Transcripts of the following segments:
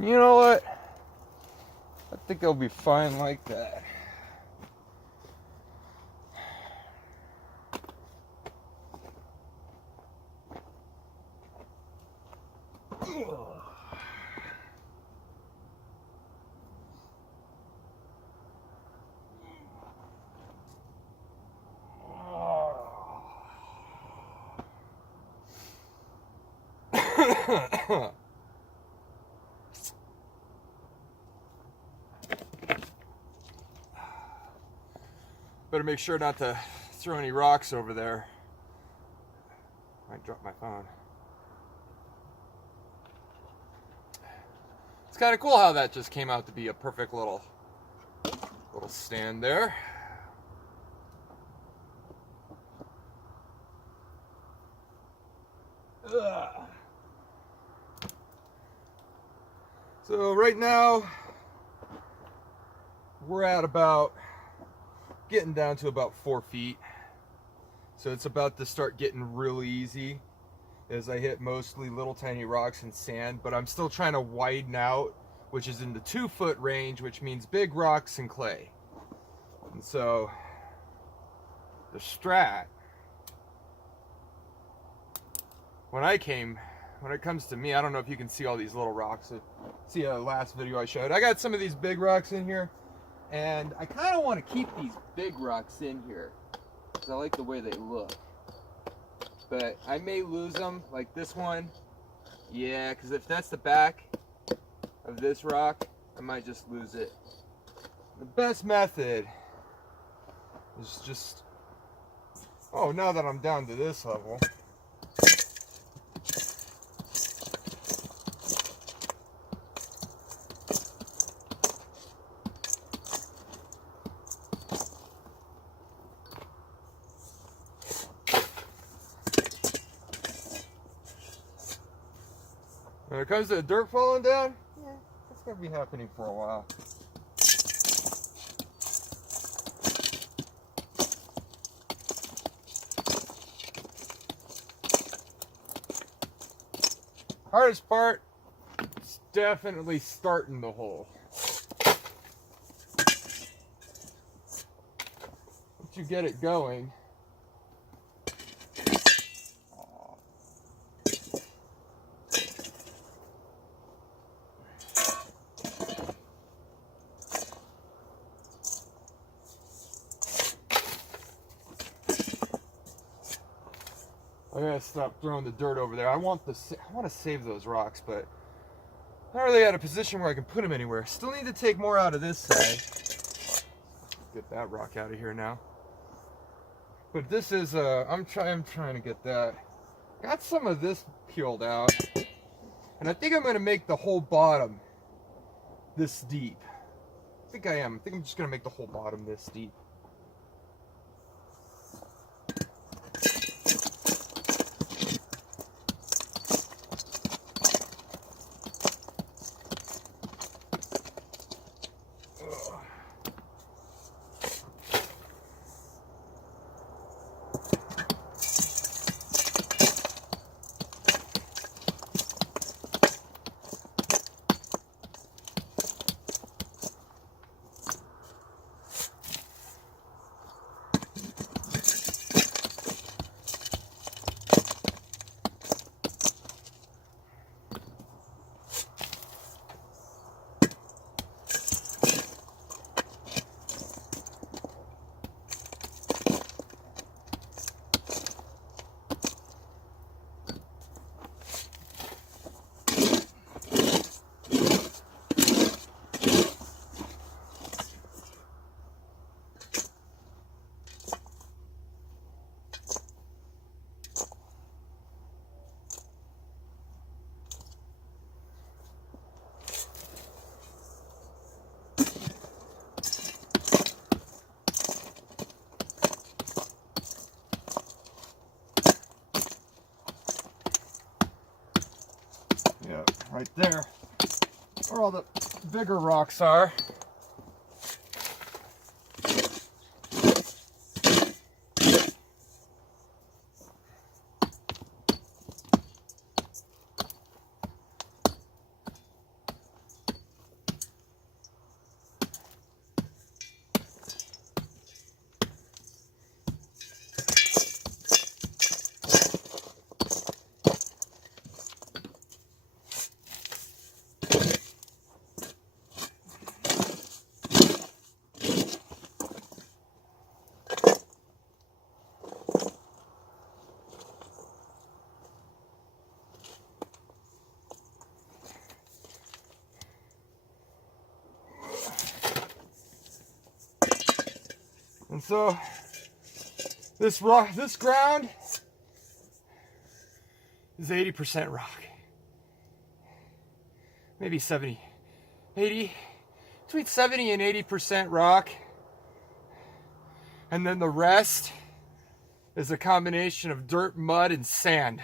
You know what? I think it'll be fine like that. Better make sure not to throw any rocks over there. Might drop my phone. It's kind of cool how that just came out to be a perfect little stand there. Ugh. So right now we're at about getting down to about 4 feet. So it's about to start getting really easy as I hit mostly little tiny rocks and sand, but I'm still trying to widen out, which is in the 2 foot range, which means big rocks and clay. And so the strat, when it comes to me, I don't know if you can see all these little rocks. See a last video I showed. I got some of these big rocks in here, and I kind of want to keep these big rocks in here because I like the way they look. But I may lose them, like this one. Yeah, because if that's the back of this rock, I might just lose it. The best method is just, oh, now that I'm down to this level, when it comes to the dirt falling down, yeah, that's going to be happening for a while. Hardest part is definitely starting the hole. Once you get it going, I gotta stop throwing the dirt over there. I want to save those rocks, but not really at a position where I can put them anywhere. Still need to take more out of this side. Get that rock out of here now. But this is I'm trying to get that. Got some of this peeled out, and I think I'm gonna make the whole bottom this deep. I think I am. I think I'm just gonna make the whole bottom this deep. Yeah, right there, where all the bigger rocks are. And so this ground is 80% rock. Maybe 80, between 70 and 80% rock. And then the rest is a combination of dirt, mud, and sand.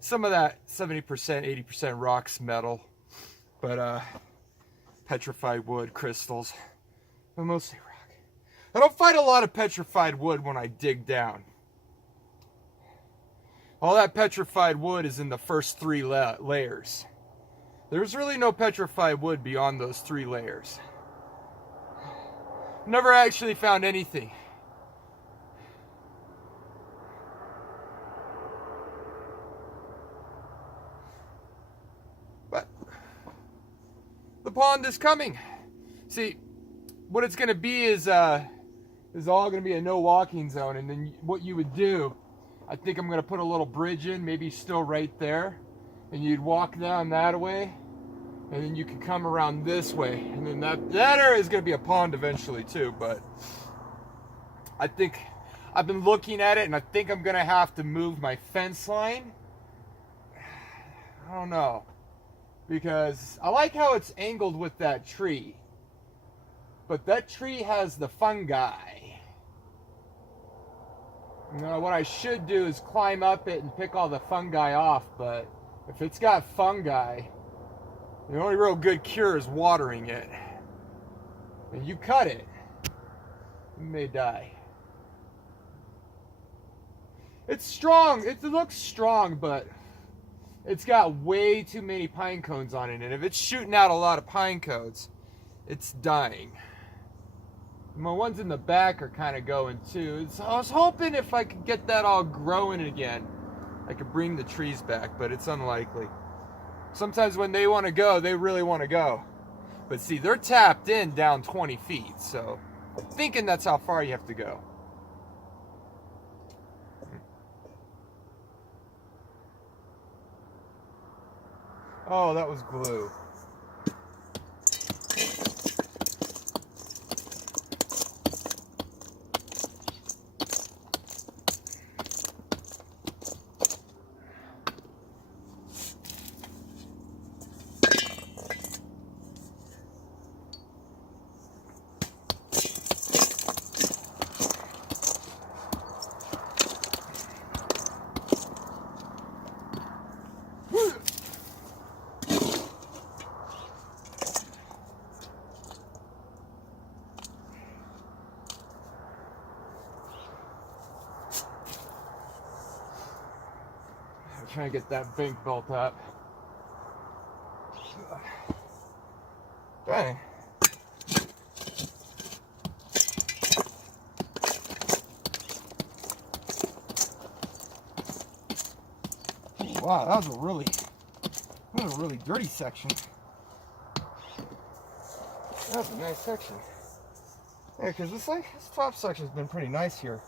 Some of that 70%, 80% rock's metal, but petrified wood, crystals, but mostly rock. I don't find a lot of petrified wood when I dig down. All that petrified wood is in the first 3 layers. There's really no petrified wood beyond those 3 layers. Never actually found anything. But the pond is coming. See, what it's going to be is all going to be a no walking zone. And then what you would do, I think I'm going to put a little bridge in, maybe still right there. And you'd walk down that way. And then you can come around this way. And then that area is going to be a pond eventually too. But I think I've been looking at it, and I think I'm going to have to move my fence line. I don't know. Because I like how it's angled with that tree. But that tree has the fungi. You know, what I should do is climb up it and pick all the fungi off. But if it's got fungi, the only real good cure is watering it. And you cut it, you may die. It's strong. It looks strong, but it's got way too many pine cones on it. And if it's shooting out a lot of pine cones, it's dying. My ones in the back are kind of going too. So I was hoping if I could get that all growing again, I could bring the trees back, but it's unlikely. Sometimes when they want to go, they really want to go. But see, they're tapped in down 20 feet, so I'm thinking that's how far you have to go. Oh, that was glue. Trying to get that bank built up. Dang. Wow, that was a really dirty section. That was a nice section. Yeah, because this top section's been pretty nice here.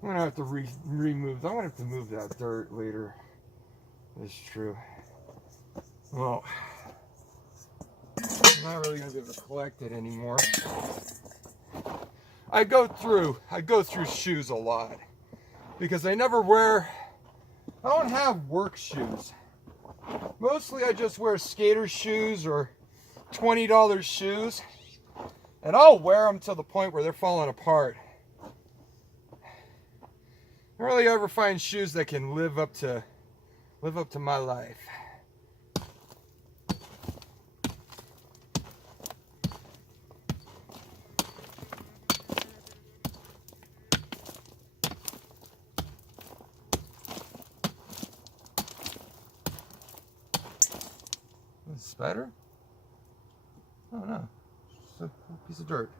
I'm gonna have to remove. I'm gonna have to move that dirt later. That's true. Well, I'm not really gonna be able to collect it anymore. I go through shoes a lot because I don't have work shoes. Mostly I just wear skater shoes or $20 shoes, and I'll wear them to the point where they're falling apart. I don't really ever find shoes that can live up to my life. A spider? Oh no, just a piece of dirt.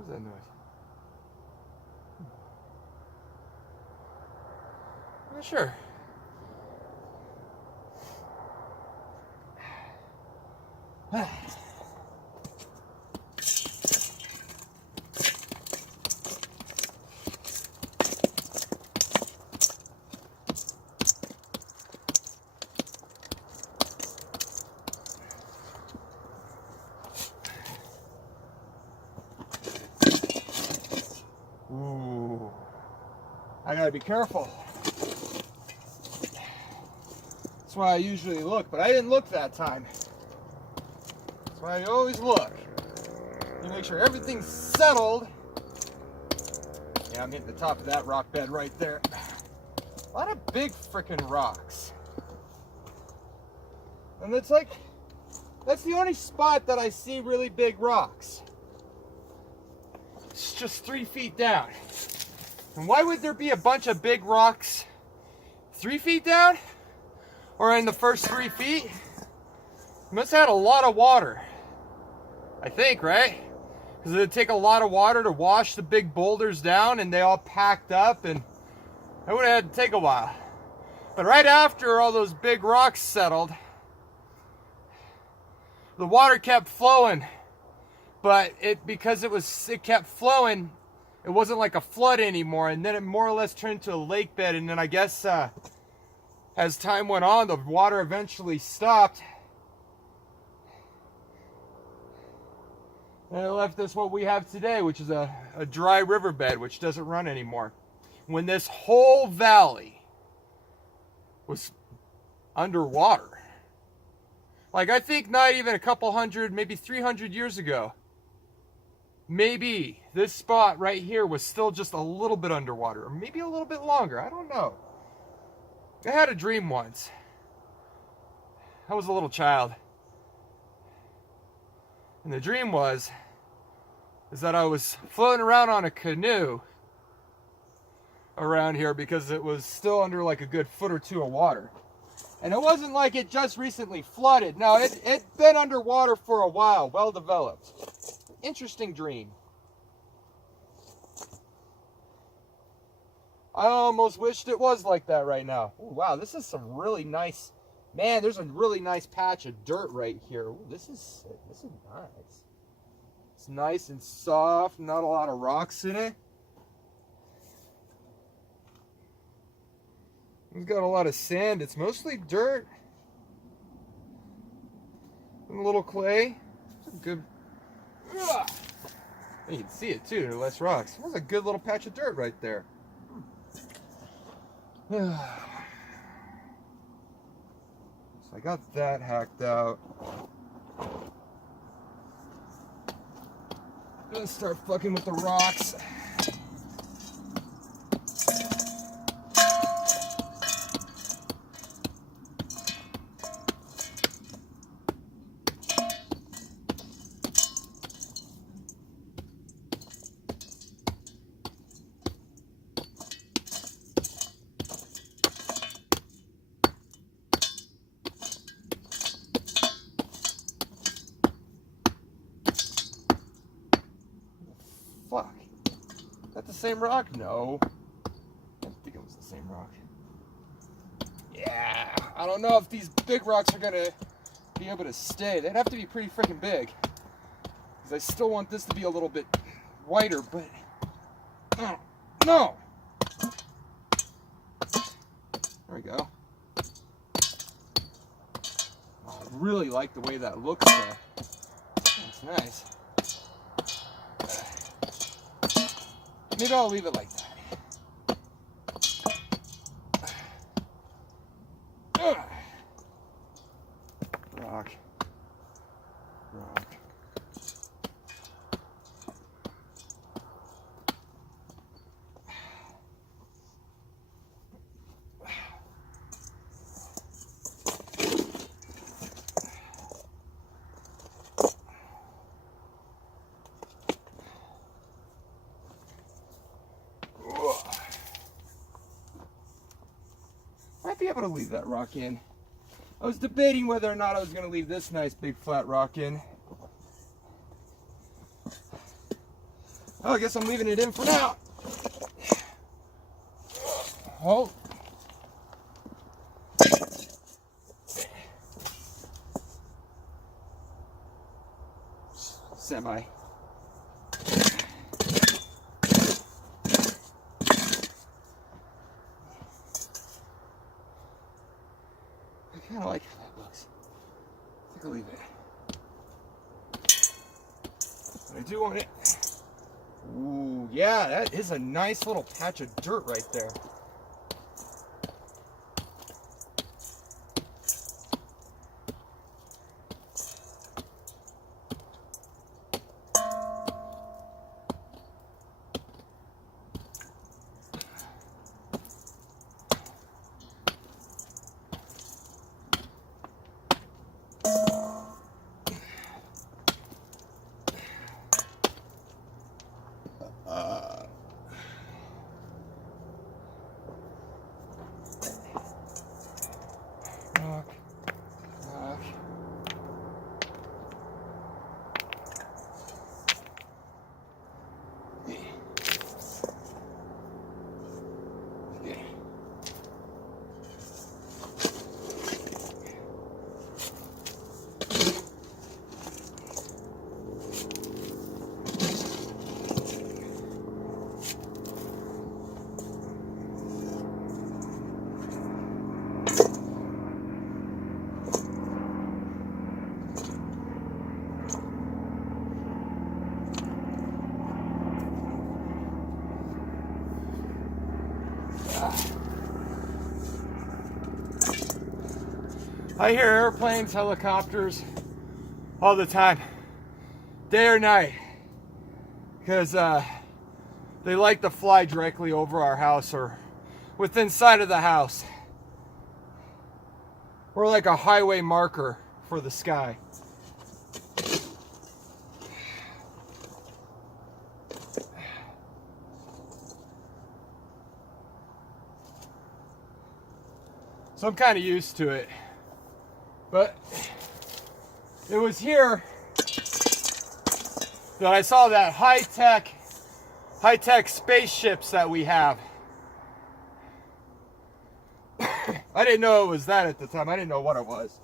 What was that noise? I'm not sure. Ooh, I gotta be careful. That's why I usually look, but I didn't look that time. That's why I always look. You make sure everything's settled. Yeah, I'm hitting the top of that rock bed right there. A lot of big freaking rocks. And it's like, that's the only spot that I see really big rocks. It's just 3 feet down. And why would there be a bunch of big rocks 3 feet down? Or in the first 3 feet? It must have had a lot of water. I think, right? Because it'd take a lot of water to wash the big boulders down, and they all packed up, and it would have had to take a while. But right after all those big rocks settled, the water kept flowing. But because it kept flowing, it wasn't like a flood anymore, and then it more or less turned to a lake bed. And then I guess as time went on, the water eventually stopped. And it left us what we have today, which is a dry riverbed, which doesn't run anymore. When this whole valley was underwater. Like, I think not even a couple hundred, maybe 300 years ago, maybe this spot right here was still just a little bit underwater, or maybe a little bit longer. I don't know. I had a dream once. I was a little child. And the dream is that I was floating around on a canoe around here because it was still under like a good foot or two of water. And it wasn't like it just recently flooded. No, it'd been underwater for a while, well developed. Interesting dream. I almost wished it was like that right now. Ooh, wow, this is some really nice, man, there's a really nice patch of dirt right here. Ooh, this is nice. It's nice and soft, not a lot of rocks in it. It's got a lot of sand. It's mostly dirt and a little clay. It's a good. You can see it too. Less rocks. That's a good little patch of dirt right there. So I got that hacked out. Gonna start fucking with the rocks. Fuck. Is that the same rock? No. I didn't think it was the same rock. Yeah. I don't know if these big rocks are gonna be able to stay. They'd have to be pretty freaking big. Because I still want this to be a little bit whiter, but... No! There we go. Oh, I really like the way that looks though. That's nice. Maybe I'll leave it like that. Rock. Rock. Might be able to leave that rock in. I was debating whether or not I was going to leave this nice big flat rock in. Oh, I guess I'm leaving it in for now. Oh. Semi. I kind of like how that looks. I think I'll leave it. But I do want it. Ooh, yeah, that is a nice little patch of dirt right there. I hear airplanes, helicopters all the time, day or night, because they like to fly directly over our house or within sight of the house. We're like a highway marker for the sky. So I'm kind of used to it. But it was here that I saw that high-tech spaceships that we have. I didn't know it was that at the time. I didn't know what it was.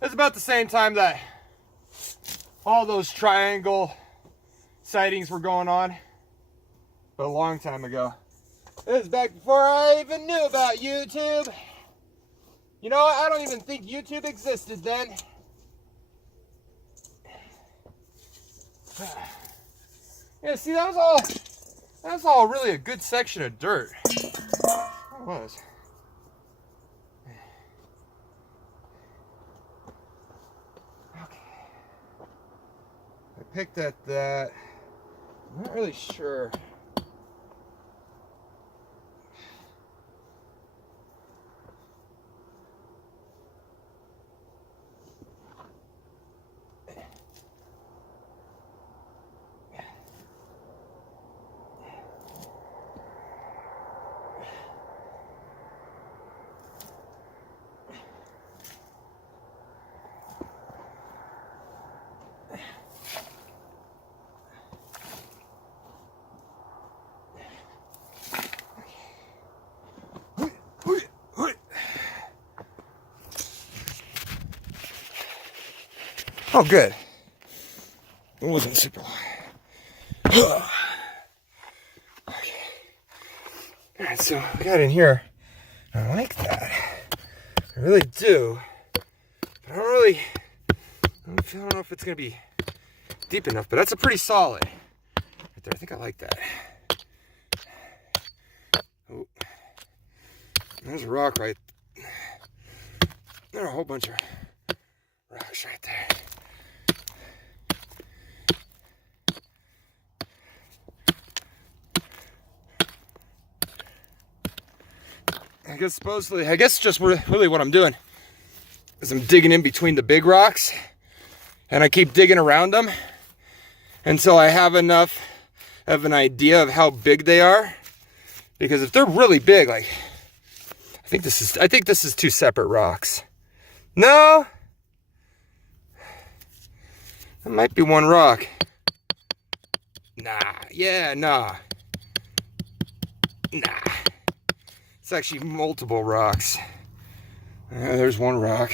It's about the same time that all those triangle sightings were going on. But a long time ago. It was back before I even knew about YouTube. You know what? I don't even think YouTube existed then. Yeah, see, that was all really a good section of dirt. It was. Okay. I picked at that. I'm not really sure. Oh, good. It wasn't super long. Okay. All right, so we got in here. I like that. I really do. But I don't know if it's going to be deep enough, but that's a pretty solid. Right there. I think I like that. Oh. There's a rock right there. There are a whole bunch of rocks right there. I guess just really what I'm doing is I'm digging in between the big rocks and I keep digging around them until I have enough of an idea of how big they are. Because if they're really big, like I think this is two separate rocks. No? That might be one rock. Nah, yeah, nah. Nah. It's actually multiple rocks. There's one rock.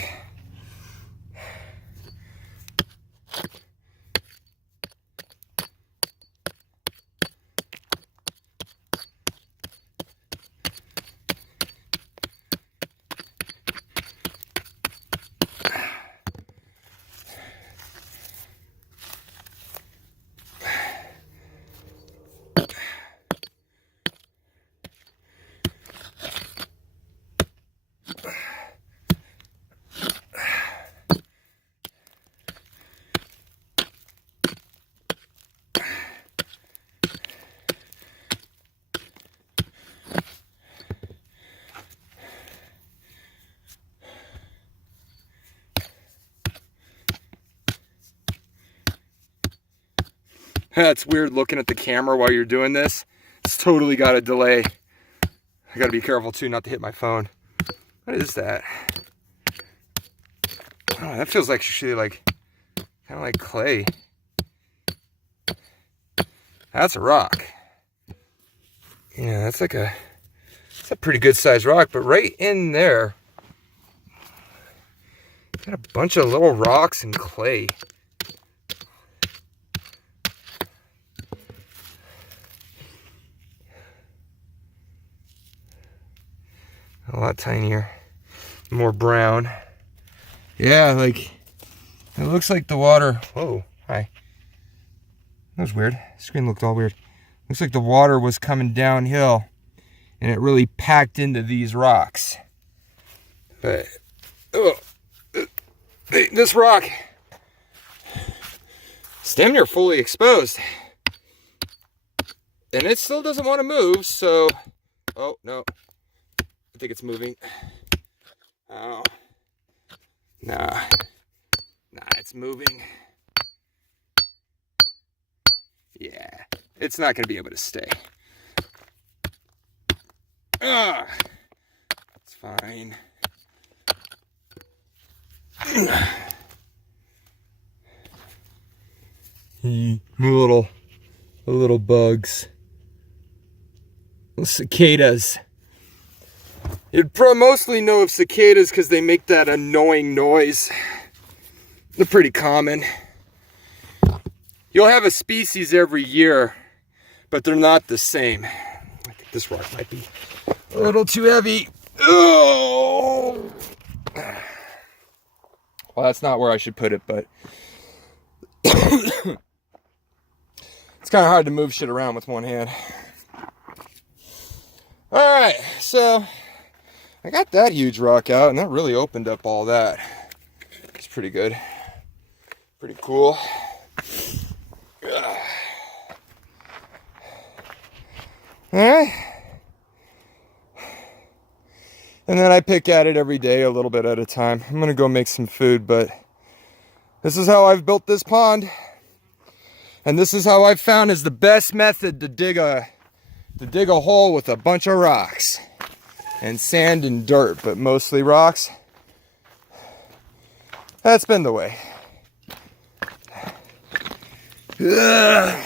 It's weird looking at the camera while you're doing this. It's totally got a delay. I gotta be careful too not to hit my phone. What is that? Oh, that feels like actually like kind of like clay. That's a rock. Yeah, that's a pretty good sized rock, but right in there, got a bunch of little rocks and clay. A lot tinier, more brown. Yeah, like, it looks like the water, whoa, hi. That was weird, the screen looked all weird. Looks like the water was coming downhill and it really packed into these rocks. But, oh, this rock, it's damn near fully exposed. And it still doesn't want to move, so, oh, no. I think it's moving. Oh. Nah, it's moving. Yeah, it's not gonna be able to stay. It's fine. little bugs. Little cicadas. You'd mostly know of cicadas because they make that annoying noise. They're pretty common. You'll have a species every year, but they're not the same. I think this rock might be a little too heavy. Oh! Well, that's not where I should put it, but it's kind of hard to move shit around with one hand. All right, so I got that huge rock out, and that really opened up all that. It's pretty good. Pretty cool. Alright. And then I pick at it every day, a little bit at a time. I'm gonna go make some food, but this is how I've built this pond. And this is how I've found is the best method to dig a hole with a bunch of rocks. And sand and dirt, but mostly rocks. That's been the way. Ugh.